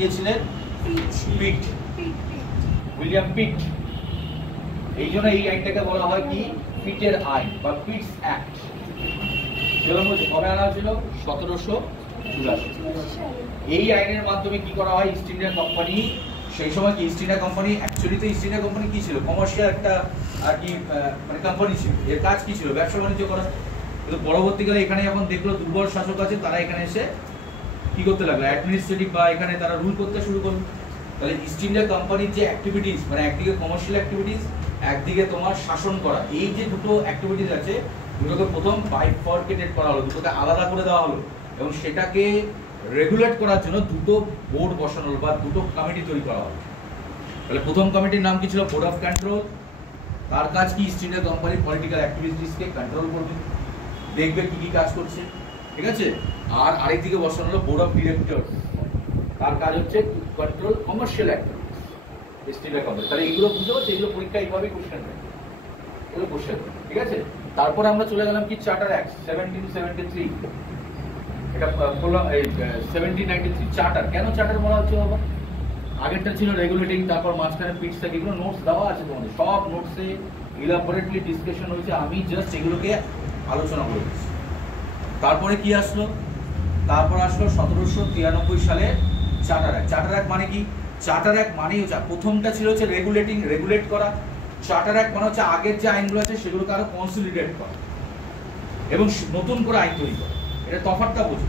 কে ছিলেন? পিট, উইলিয়াম পিট। এই জন্য এই আইনটাকে বলা হয় কি পিটের আইন বা পিটস অ্যাক্ট। যেগুলো কবে আনা হয়েছিল? 1784। এই আইনের মাধ্যমে কি করা হয়, ইস্ট ইন্ডিয়া কোম্পানি, সেই সময় কি ইস্ট ইন্ডিয়া কোম্পানি, অ্যাকচুয়ালি তো ইস্ট ইন্ডিয়া কোম্পানি কি ছিল, কমার্শিয়াল একটা আর কি মানে কোম্পানি ছিল। এর কাজ কি ছিল? ব্যবসা বাণিজ্য করা। কিন্তু পরবর্তীকালে এখানে যখন দেখলো দুর্বল শাসক আছে, তারা এখানে এসে কি করতে লাগলো, অ্যাডমিনিস্ট্রেটিভ বা এখানে তারা রুল করতে শুরু করলো। তাহলে ইস্ট ইন্ডিয়া কোম্পানির যে অ্যাক্টিভিটিস, মানে একদিকে কমার্শিয়াল অ্যাক্টিভিটিস, একদিকে তোমার শাসন করা, এই যে দুটো অ্যাক্টিভিটিস আছে, দুটোকে প্রথম বাইফরকেটেড করা হলো, দুটোকে আলাদা করে দেওয়া হলো, এবং সেটাকে রেগুলেট করার জন্য দুটো বোর্ড বসানো হলো বা দুটো কমিটি তৈরি করা হলো। তাহলে প্রথম কমিটির নাম কি ছিল? Board of control. তার কাজ কি? ইস্ট ইন্ডিয়া কোম্পানির পলিটিক্যাল অ্যাক্টিভিটিসকে কন্ট্রোল করবে, দেখবে কি কি কাজ করছে, ঠিক আছে। আর আরেকদিকে বসানো হলো বোর্ড অফ ডিরেক্টর, তার কাজ হচ্ছে control commercial activities east India company. তাহলে এগুলো বুঝতে পারছি, এগুলো পরীক্ষা এইভাবেই কোশ্চেন হয়, এগুলো কোশ্চেন, ঠিক আছে। তারপর আমরা চলে গেলাম কি চার্টার অ্যাক্ট 1773। এটা বললাম এই 1793 চার্টার। কেন চার্টার বলা হচ্ছে বাবা? আগেরটা ছিল রেগুলেটিং, তারপর মাঝখানে পিটস থেকে এগুলো নোটস দেওয়া আছে তোমাদের, সব নোটসে ইলাবোরেটলি ডিসকাশন হয়েছে, আমি জাস্ট এগুলোকে আলোচনা করে দিচ্ছি। তারপরে কি আসলো? তারপর আসলো 1793 সালে চার্টার অ্যাক্ট। চার্টার অ্যাক্ট মানে কি? চার্টার অ্যাক্ট মানে হচ্ছে, প্রথমটা ছিল হচ্ছে রেগুলেটিং, রেগুলেট করা। চার্টার অ্যাক্ট মানে হচ্ছে আগের যে আইনগুলো আছে সেগুলোকে আরো কনসলিডেট করা এবং নতুন করে আইন তৈরি করা। এটা তফাৎটা বোঝো।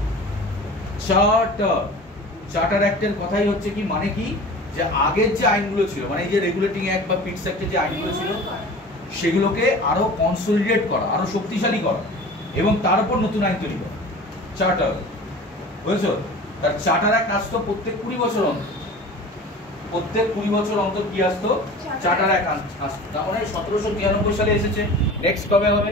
চার্টার অ্যাক্টের কথাই হচ্ছে কি, মানে কি, যে আগের যে আইনগুলো ছিল, মানে এই যে রেগুলেটিং অ্যাক্ট বা পিটস অ্যাক্টের যে আইনগুলো ছিল, সেগুলোকে আরো কনসলিডেট করা, আরো শক্তিশালী করা, এবং তার উপর নতুন আইন তৈরি করা। চার্টার, বুঝেছো? তার চার্টার অ্যাক্ট আসতো প্রত্যেক 20 বছর অন্তর, প্রত্যেক 20 বছর অন্তর কি আসতো? চার্টার অ্যাক্ট আসতো। তার মানে 1793 সালে এসেছে। নেক্সট কবে হবে?